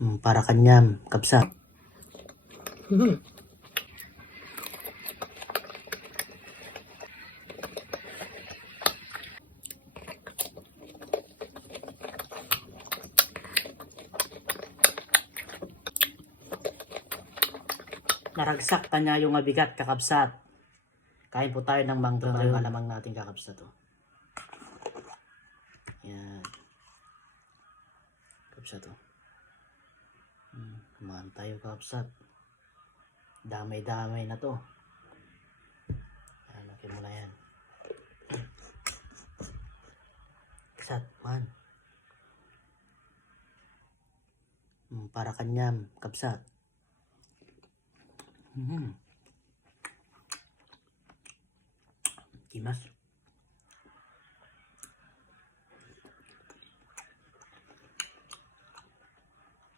Para kanyam, kapsat. Naragsak pa niya yung mabigat, kakapsat. Kain po tayo ng mangga ngayon. Malamang natin kakapsat to. Yan. Kapsat to. Kumain tayo kakapsat. Damay-damay na to. Ayan, okay mo na yan. Kapsat, man. Para kanyam, kapsat. Kimas.